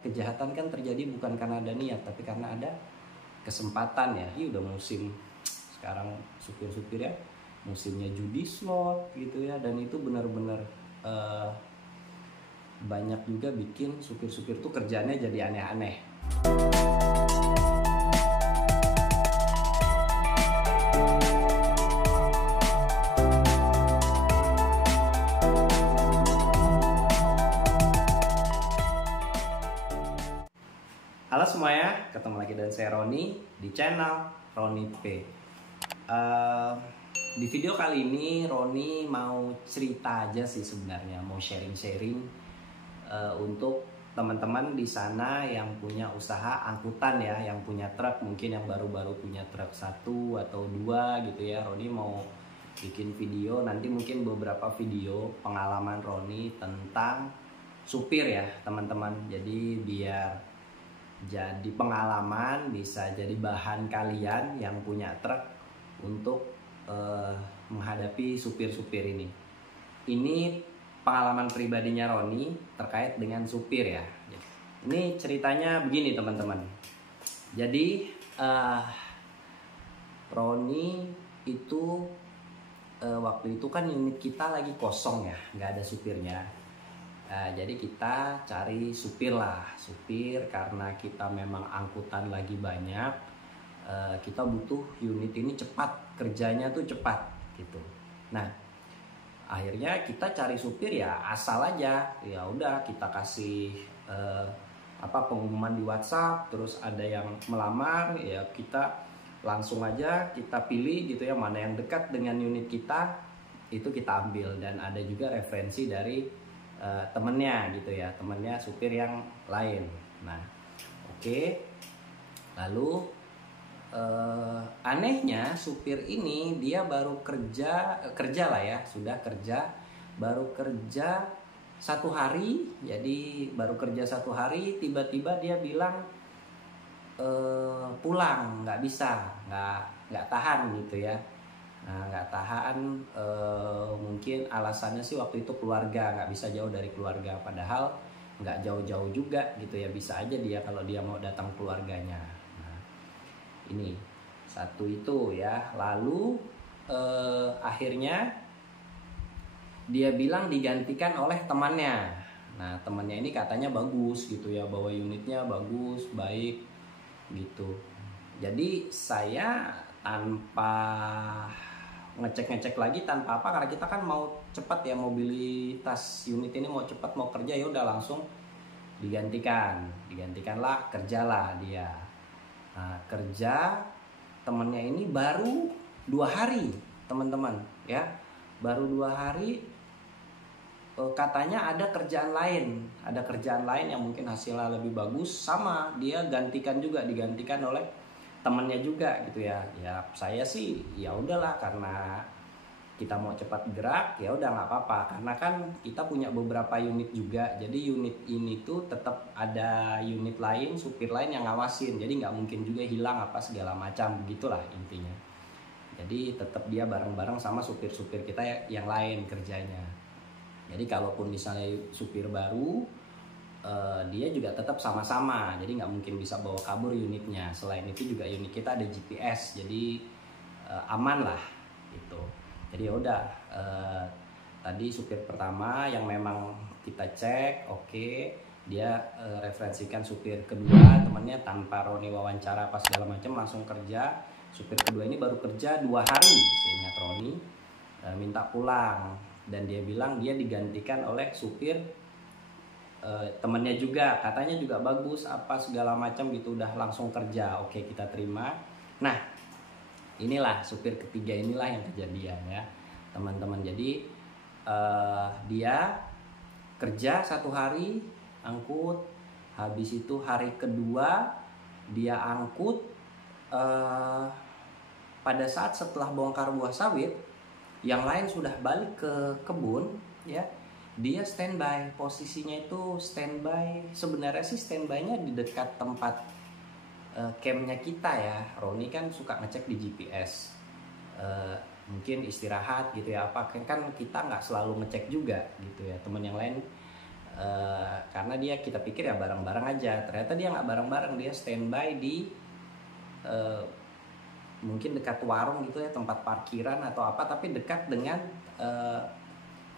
Kejahatan kan terjadi bukan karena ada niat, tapi karena ada kesempatan ya. Ini udah musim sekarang supir-supir ya, musimnya judi slot gitu ya, dan itu benar-benar banyak juga bikin supir-supir tuh kerjanya jadi aneh-aneh. Halo semuanya, ketemu lagi dengan saya Roni di channel Roni P. Di video kali ini Roni mau cerita aja sih sebenarnya, mau sharing-sharing untuk teman-teman di sana yang punya usaha angkutan ya, yang punya truk, mungkin yang baru-baru punya truk 1 atau 2 gitu ya. Roni mau bikin video, nanti mungkin beberapa video pengalaman Roni tentang supir ya teman-teman. Jadi biar jadi pengalaman, bisa jadi bahan kalian yang punya truk untuk menghadapi supir-supir ini. Ini pengalaman pribadinya Roni terkait dengan supir ya. Ini ceritanya begini teman-teman. Jadi Roni itu waktu itu kan unit kita lagi kosong ya, nggak ada supirnya. Jadi kita cari supir lah, supir karena kita memang angkutan lagi banyak, kita butuh unit ini cepat, kerjanya tuh cepat gitu. Nah, akhirnya kita cari supir ya asal aja, ya udah kita kasih pengumuman di WhatsApp, terus ada yang melamar, ya kita langsung aja kita pilih gitu ya, mana yang dekat dengan unit kita itu kita ambil, dan ada juga referensi dari temennya gitu ya, temennya supir yang lain. Nah, oke. Lalu anehnya supir ini dia baru kerja lah ya, sudah kerja, baru kerja 1 hari. Jadi baru kerja 1 hari, tiba-tiba dia bilang pulang, nggak bisa, nggak tahan gitu ya. Nah, nggak tahan, mungkin alasannya sih waktu itu keluarga, nggak bisa jauh dari keluarga, padahal nggak jauh-jauh juga gitu ya, bisa aja dia kalau dia mau datang keluarganya. Nah, ini satu itu ya. Lalu akhirnya dia bilang digantikan oleh temannya. Nah, temannya ini katanya bagus gitu ya, bawa unitnya bagus, baik gitu. Jadi saya tanpa ngecek lagi, tanpa apa, karena kita kan mau cepat ya, mobilitas unit ini mau cepat, mau kerja, ya udah langsung digantikanlah, kerjalah dia. Nah, kerja temennya ini baru 2 hari teman-teman ya, baru 2 hari. Katanya ada kerjaan lain yang mungkin hasilnya lebih bagus, sama dia digantikan oleh temennya juga gitu ya. Ya saya sih ya udahlah, karena kita mau cepat gerak ya udah nggak apa-apa, karena kan kita punya beberapa unit juga, jadi unit ini tuh tetap ada unit lain, supir lain yang ngawasin, jadi nggak mungkin juga hilang apa segala macam, begitulah intinya. Jadi tetap dia bareng-bareng sama supir-supir kita yang lain kerjanya. Jadi kalaupun misalnya supir baru, dia juga tetap sama-sama, jadi nggak mungkin bisa bawa kabur unitnya. Selain itu juga unit kita ada GPS, jadi aman lah gitu. Jadi ya udah, tadi supir pertama yang memang kita cek, oke, dia referensikan supir kedua temannya tanpa Roni wawancara apa segala macam, langsung kerja. Supir kedua ini baru kerja 2 hari, seingat Roni, minta pulang, dan dia bilang dia digantikan oleh supir temennya juga, katanya juga bagus apa segala macam gitu, udah langsung kerja. Oke, kita terima. Nah, inilah supir ketiga, inilah yang kejadian ya teman-teman. Jadi dia kerja 1 hari angkut, habis itu hari kedua dia angkut, pada saat setelah bongkar buah sawit, yang lain sudah balik ke kebun ya, dia standby, posisinya itu standby. Sebenarnya sih standby-nya di dekat tempat campnya kita ya. Roni kan suka ngecek di GPS, mungkin istirahat gitu ya, apa kan kita nggak selalu ngecek juga gitu ya. Teman yang lain Karena kita pikir ya bareng-bareng aja, ternyata dia nggak bareng-bareng, dia standby di mungkin dekat warung gitu ya, tempat parkiran atau apa, tapi dekat dengan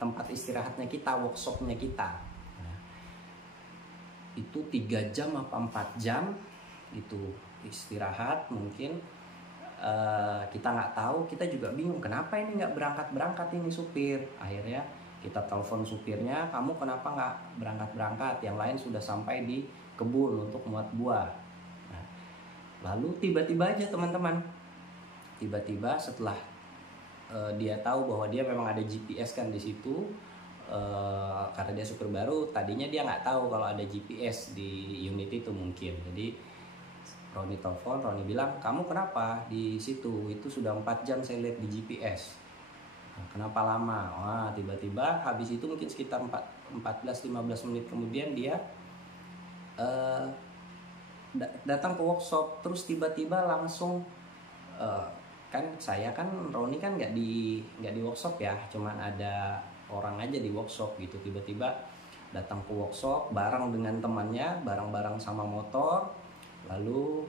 tempat istirahatnya kita, workshopnya kita. Nah, itu 3 jam apa 4 jam itu istirahat mungkin. Kita nggak tahu, kita juga bingung kenapa ini nggak berangkat ini supir. Akhirnya kita telepon supirnya, kamu kenapa nggak berangkat, yang lain sudah sampai di kebun untuk muat buah. Nah, lalu tiba-tiba aja teman-teman, tiba-tiba setelah dia tahu bahwa dia memang ada GPS kan di situ, karena dia supir baru, tadinya dia nggak tahu kalau ada GPS di unit itu mungkin. Jadi Roni telepon, Roni bilang, kamu kenapa di situ? Itu sudah 4 jam saya lihat di GPS. Nah, kenapa lama? Wah, tiba-tiba habis itu mungkin sekitar 14-15 menit kemudian dia datang ke workshop. Terus tiba-tiba langsung kan saya kan Roni kan nggak di workshop ya, cuman ada orang aja di workshop gitu. Tiba-tiba datang ke workshop bareng dengan temannya, bareng-bareng sama motor. Lalu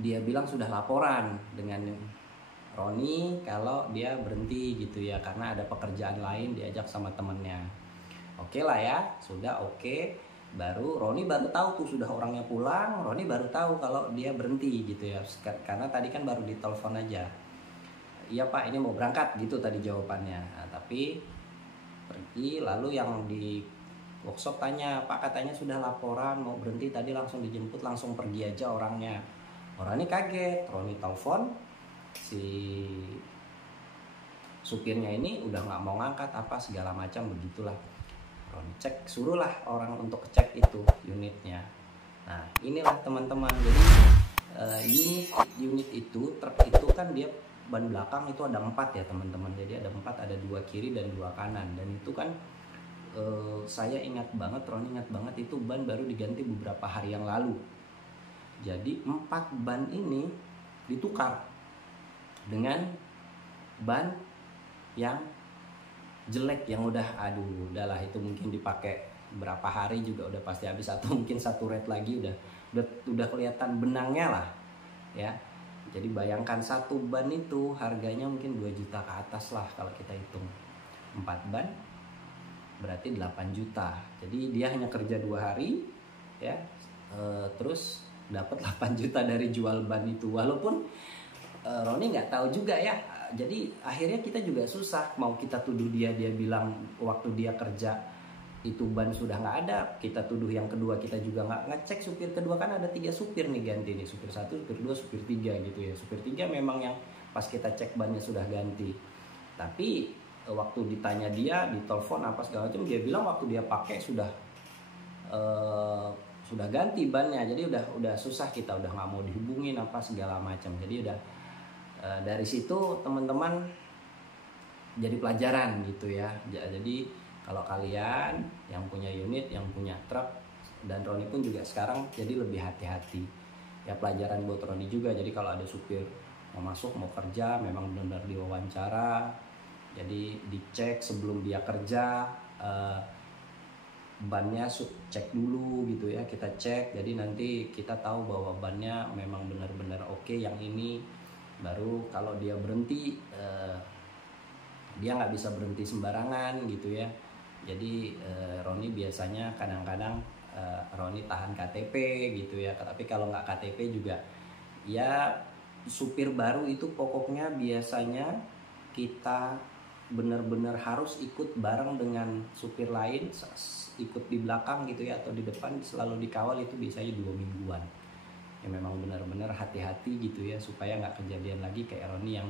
dia bilang sudah laporan dengan Roni kalau dia berhenti gitu ya, karena ada pekerjaan lain, diajak sama temennya. Oke lah ya, sudah oke. Baru Roni baru tahu tuh sudah orangnya pulang, Roni baru tahu kalau dia berhenti gitu ya, karena tadi kan baru ditelepon aja. Iya Pak, ini mau berangkat gitu tadi jawabannya. Nah, tapi pergi, lalu yang di workshop tanya, Pak katanya sudah laporan mau berhenti, tadi langsung dijemput, langsung pergi aja orangnya. Orangnya kaget, Roni telepon, si supirnya ini udah nggak mau ngangkat apa segala macam begitulah. Roni cek, suruhlah orang untuk cek itu unitnya. Nah inilah teman-teman, jadi ini unit itu, truk itu kan dia ban belakang itu ada 4 ya teman-teman. Jadi ada 4, ada 2 kiri dan 2 kanan. Dan itu kan saya ingat banget, Roni ingat banget, itu ban baru diganti beberapa hari yang lalu. Jadi 4 ban ini ditukar dengan ban yang jelek, yang udahlah itu mungkin dipakai berapa hari juga udah pasti habis, atau mungkin 1 red lagi udah kelihatan benangnya lah ya. Jadi bayangkan 1 ban itu harganya mungkin 2 juta ke atas lah kalau kita hitung. 4 ban berarti 8 juta. Jadi dia hanya kerja 2 hari ya, terus dapat 8 juta dari jual ban itu. Walaupun Roni nggak tahu juga ya. Jadi akhirnya kita juga susah, mau kita tuduh dia bilang waktu dia kerja itu ban sudah nggak ada, kita tuduh yang kedua, kita juga nggak ngecek supir kedua, kan ada 3 supir nih ganti nih, supir 1, supir 2, supir 3 gitu ya. Supir 3 memang yang pas kita cek bannya sudah ganti, tapi waktu ditanya dia, ditelepon apa segala macam, dia bilang waktu dia pakai sudah ganti bannya. Jadi udah susah, kita udah nggak mau dihubungin apa segala macam. Jadi udah dari situ teman-teman jadi pelajaran gitu ya. Jadi kalau kalian yang punya unit, yang punya truk, dan Roni pun juga sekarang jadi lebih hati-hati ya, pelajaran buat Roni juga. Jadi kalau ada supir mau masuk, mau kerja, memang benar-benar diwawancara, jadi dicek sebelum dia kerja, bannya cek dulu gitu ya, kita cek. Jadi nanti kita tahu bahwa bannya memang benar-benar oke yang ini. Baru kalau dia berhenti, dia nggak bisa berhenti sembarangan gitu ya. Jadi Roni biasanya kadang-kadang Roni tahan KTP gitu ya. Tapi kalau nggak KTP juga ya, supir baru itu pokoknya biasanya kita benar-benar harus ikut bareng dengan supir lain, ikut di belakang gitu ya, atau di depan, selalu dikawal. Itu biasanya 2 mingguan ya. Memang benar-benar hati-hati gitu ya, supaya nggak kejadian lagi kayak Roni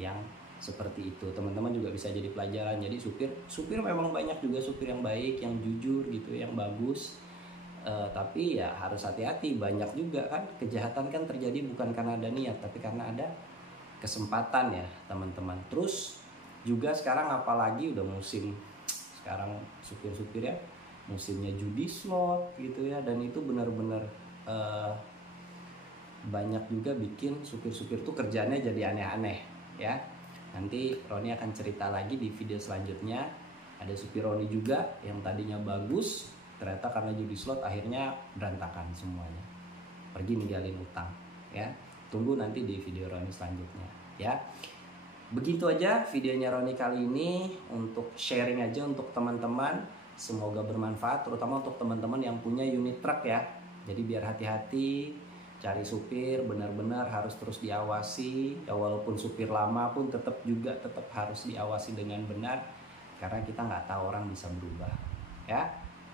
yang seperti itu. Teman-teman juga bisa jadi pelajaran. Jadi supir memang banyak juga supir yang baik, yang jujur gitu, yang bagus, tapi ya harus hati-hati. Banyak juga kan kejahatan kan terjadi bukan karena ada niat, tapi karena ada kesempatan ya teman-teman. Terus juga sekarang apalagi udah musim sekarang, supir-supir ya musimnya judi slot gitu ya, dan itu benar-benar banyak juga bikin supir-supir tuh kerjanya jadi aneh-aneh ya. Nanti Roni akan cerita lagi di video selanjutnya. Ada supir Roni juga yang tadinya bagus, ternyata karena judi slot akhirnya berantakan semuanya, pergi ninggalin utang ya. Tunggu nanti di video Roni selanjutnya ya. Begitu aja videonya Roni kali ini, untuk sharing aja untuk teman-teman, semoga bermanfaat terutama untuk teman-teman yang punya unit truk ya. Jadi biar hati-hati cari supir, benar-benar harus terus diawasi ya, walaupun supir lama pun tetap harus diawasi dengan benar, karena kita nggak tahu orang bisa berubah ya.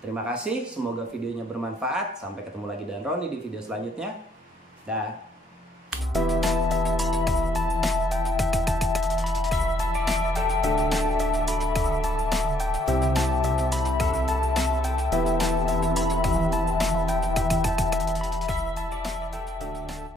Terima kasih, semoga videonya bermanfaat. Sampai ketemu lagi dengan Roni di video selanjutnya. Dah.